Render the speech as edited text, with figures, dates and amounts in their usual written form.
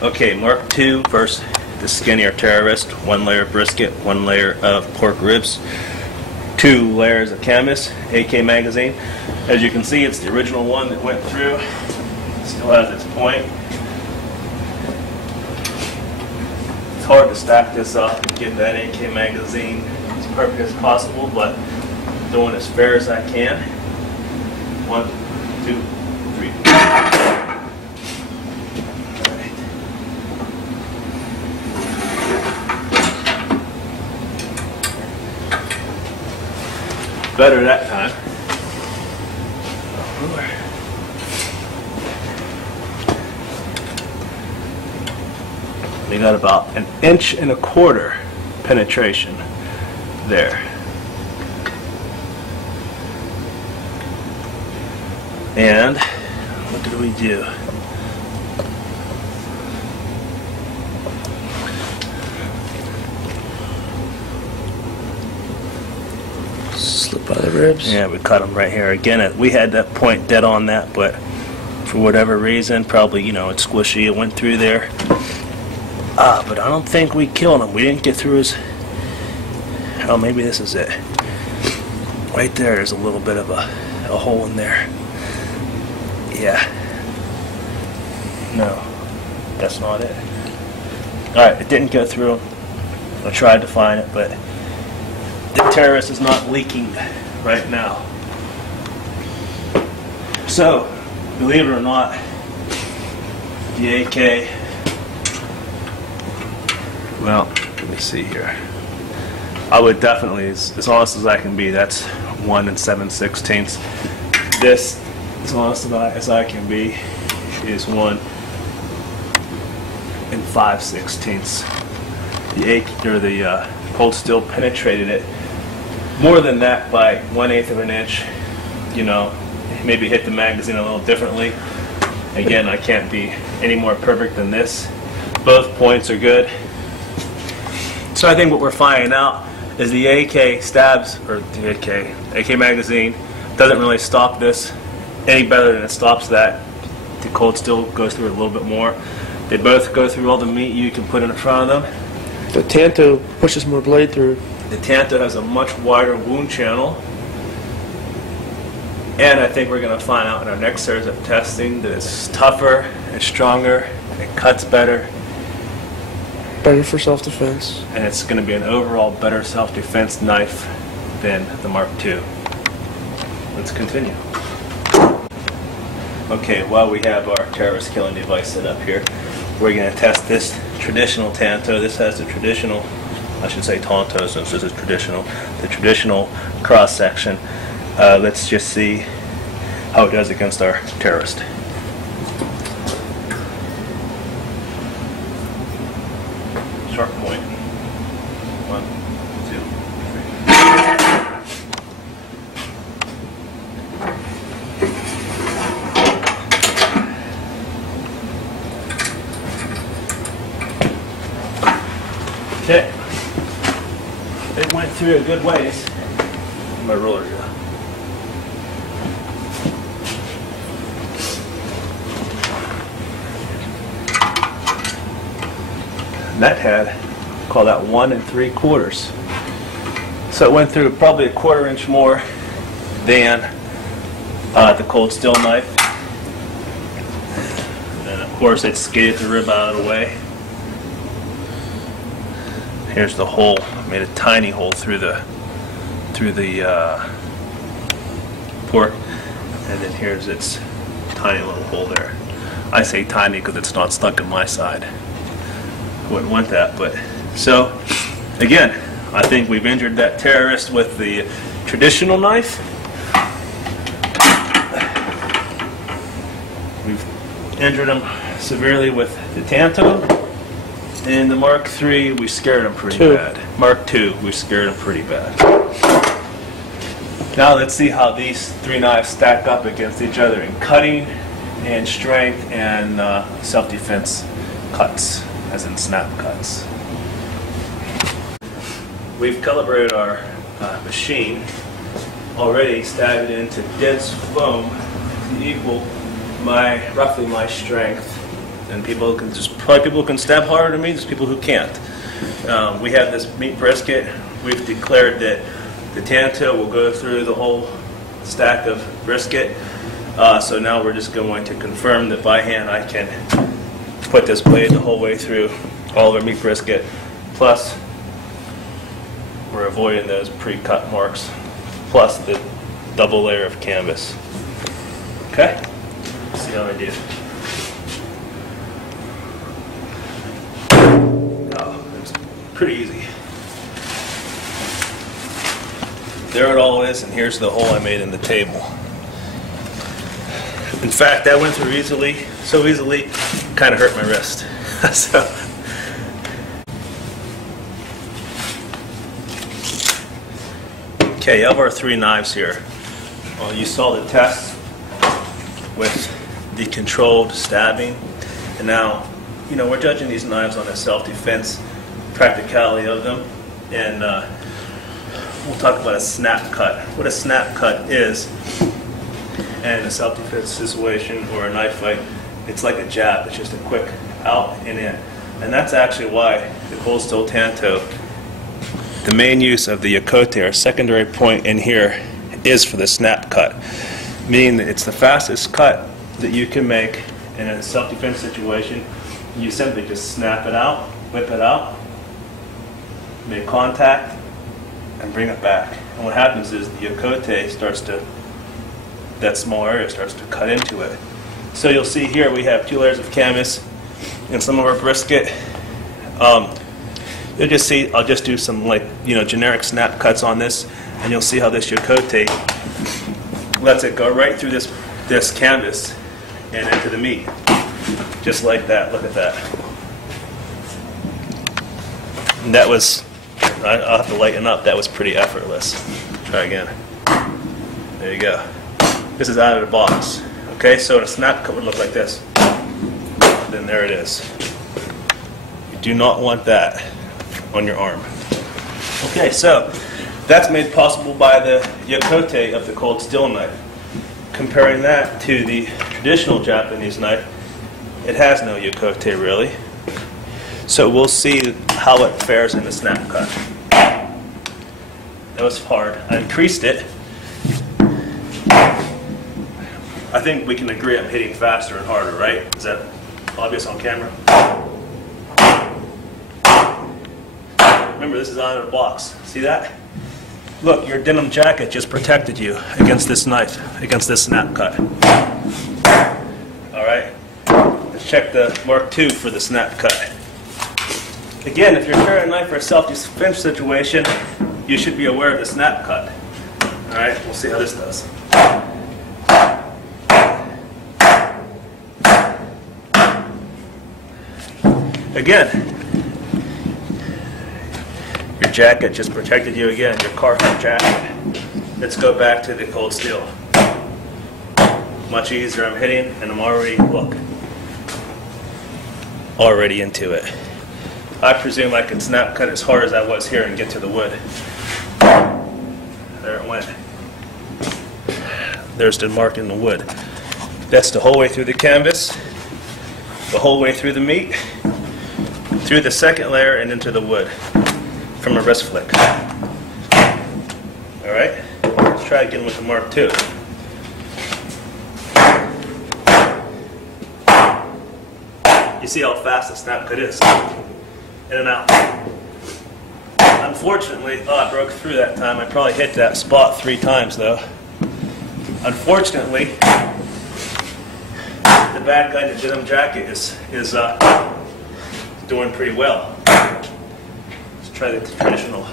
Okay, Mark II versus the skinnier terrorist. 1 layer of brisket, 1 layer of pork ribs, 2 layers of canvas, AK magazine. As you can see, it's the original one that went through. Still has its point. It's hard to stack this up and get that AK magazine as perfect as possible, but I'm doing as fair as I can. 1, 2, 3. Better that time. We got about 1.25 inch penetration there. And what did we do? Slip by the ribs? Yeah, we cut them right here. Again, we had that point dead on that, but for whatever reason, probably, you know, it's squishy, it went through there. But I don't think we killed him. We didn't get through his... Oh, maybe this is it. Right there's a little bit of a hole in there. Yeah. No, that's not it. Alright, it didn't go through. I tried to find it, but the terrorist is not leaking right now. So, believe it or not, the AK, well, let me see here. I would definitely, as honest as I can be, that's 1 7/16. This, as honest as I can be, is 1 5/16. The AK, or the cold steel penetrated it more than that by 1/8 of an inch. You know, maybe hit the magazine a little differently. Again, I can't be any more perfect than this. Both points are good. So I think what we're finding out is the AK stabs, or the AK magazine doesn't really stop this any better than it stops that. The cold steel goes through it a little bit more. They both go through all the meat you can put in front of them. The Tanto pushes more blade through. The Tanto has a much wider wound channel. And I think we're going to find out in our next series of testing that it's tougher, it's stronger, it cuts better. Better for self-defense. And it's going to be an overall better self-defense knife than the Mark II. Let's continue. Okay, while we have our terrorist killing device set up here, we're going to test this traditional Tanto. This has the traditional, I should say Tantos, since this is traditional, the traditional cross section. Let's just see how it does against our terrorist. Sharp point. 1, 2. Okay. It went through a good ways. My ruler here. That had, call that 1 3/4. So it went through probably a 1/4 inch more than the cold steel knife. And of course it skidded the rib out of the way. Here's the hole. Made a tiny hole through the pork, and then here's its tiny little hole there. I say tiny because it's not stuck in my side. Wouldn't want that, but so again, I think we've injured that terrorist with the traditional knife. We've injured him severely with the Tanto. And the Mark III, we scared him pretty bad. Mark II, we scared him pretty bad. Now let's see how these 3 knives stack up against each other in cutting and strength and self-defense cuts, as in snap cuts. We've calibrated our machine, already stabbed it into dense foam to equal roughly my strength And probably people who can stab harder than me, there's people who can't. We have this meat brisket. We've declared that the Tanto will go through the whole stack of brisket. So now we're just going to confirm that by hand I can put this blade the whole way through all of our meat brisket. Plus, we're avoiding those pre-cut marks, plus the double layer of canvas. Okay? Let's see how I do. Oh, it's pretty easy. There it all is, and here's the hole I made in the table. In fact, that went through so easily, kind of hurt my wrist. So, okay, you have our 3 knives here. Well, you saw the test with the controlled stabbing, and now, we're judging these knives on the self-defense practicality of them, and we'll talk about a snap cut. What a snap cut is in a self-defense situation or a knife fight, it's like a jab. It's just a quick out and in. And that's actually why the Cold Steel Tanto, the main use of the Yokote, our secondary point in here, is for the snap cut, meaning that it's the fastest cut that you can make in a self-defense situation. You simply just snap it out, whip it out, make contact, and bring it back. And what happens is the Yokote starts to, that small area starts to cut into it. So you'll see here we have 2 layers of canvas and some of our brisket. You'll just see, I'll just do some generic snap cuts on this, and you'll see how this Yokote lets it go right through this canvas and into the meat. Just like that, look at that. And that was, I'll have to lighten up, that was pretty effortless. Try again. There you go. This is out of the box. Okay, so a snap cut would look like this. Then there it is. You do not want that on your arm. Okay, so that's made possible by the Yokote of the cold steel knife. Comparing that to the traditional Japanese knife, it has no Yokote really. So we'll see how it fares in the snap cut. That was hard. I increased it. I think we can agree I'm hitting faster and harder, right? Is that obvious on camera? Remember, this is out of the box. See that? Look, your denim jacket just protected you against this knife, against this snap cut. All right? Let's check the Mark II for the snap cut. Again, if you're carrying a knife for a self-defense situation, you should be aware of the snap cut. All right? We'll see how this does. Again, your jacket just protected you again, your Carhartt jacket. Let's go back to the cold steel. Much easier, I'm hitting, and I'm already, look, already into it. I presume I can snap cut as hard as I was here and get to the wood. There it went. There's the mark in the wood. That's the whole way through the canvas, the whole way through the meat, through the second layer and into the wood from a wrist flick. All right, let's try again with the Mark II. You see how fast the snap cut is? In and out. Unfortunately, I broke through that time. I probably hit that spot 3 times though. Unfortunately, the bad guy in the denim jacket is doing pretty well. Let's try the traditional